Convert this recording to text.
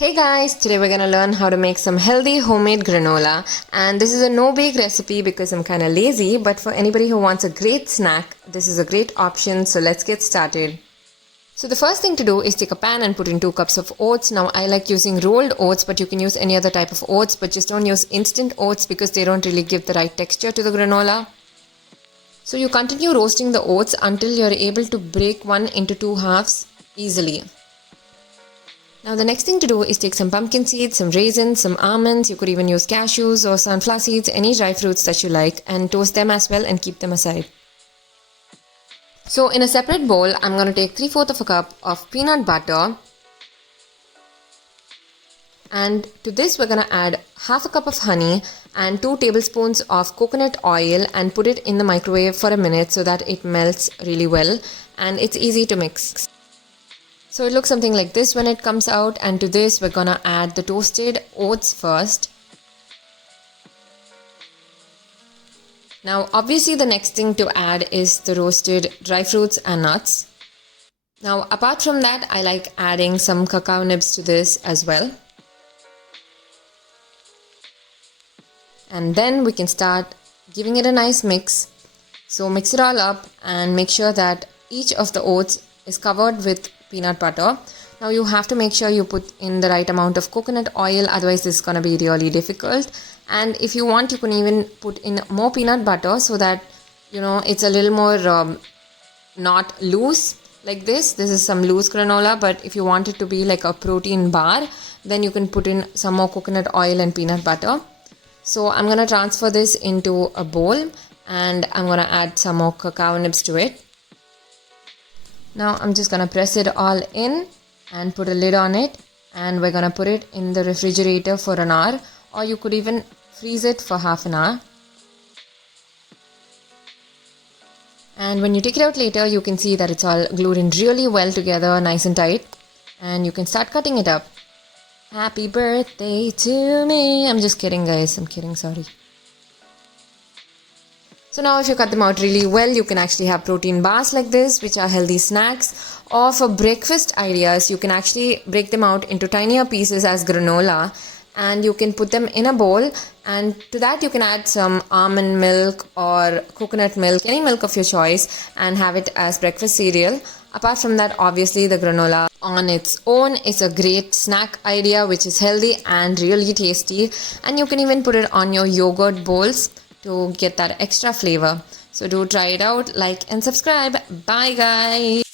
Hey guys, today we're gonna learn how to make some healthy homemade granola, and this is a no-bake recipe because I'm kinda lazy, but for anybody who wants a great snack, this is a great option, so let's get started. So the first thing to do is take a pan and put in 2 cups of oats. Now I like using rolled oats, but you can use any other type of oats, but just don't use instant oats because they don't really give the right texture to the granola. So you continue roasting the oats until you're able to break one into 2 halves easily. Now the next thing to do is take some pumpkin seeds, some raisins, some almonds, you could even use cashews or sunflower seeds, any dry fruits that you like, and toast them as well and keep them aside. So in a separate bowl, I'm going to take 3/4 of a cup of peanut butter, and to this we're going to add half a cup of honey and 2 tablespoons of coconut oil and put it in the microwave for a minute so that it melts really well and it's easy to mix. So it looks something like this when it comes out, and to this we're gonna add the toasted oats first. Now obviously the next thing to add is the roasted dry fruits and nuts. Now apart from that, I like adding some cacao nibs to this as well. And then we can start giving it a nice mix. So mix it all up and make sure that each of the oats is covered with peanut butter. Now you have to make sure you put in the right amount of coconut oil, otherwise this is going to be really difficult. And if you want, you can even put in more peanut butter so that it's a little more not loose like this. This is some loose granola, but if you want it to be like a protein bar, then you can put in some more coconut oil and peanut butter. So I'm going to transfer this into a bowl and I'm going to add some more cacao nibs to it. Now I'm just going to press it all in and put a lid on it, and we're going to put it in the refrigerator for an hour, or you could even freeze it for half an hour. And when you take it out later, you can see that it's all glued in really well together, nice and tight, and you can start cutting it up. Happy birthday to me. I'm just kidding guys, I'm kidding, sorry. So now if you cut them out really well, you can actually have protein bars like this, which are healthy snacks. Or for breakfast ideas, you can actually break them out into tinier pieces as granola, and you can put them in a bowl, and to that you can add some almond milk or coconut milk, any milk of your choice, and have it as breakfast cereal. Apart from that, obviously the granola on its own is a great snack idea which is healthy and really tasty, and you can even put it on your yogurt bowls to get that extra flavor. So do try it out, like and subscribe. Bye guys.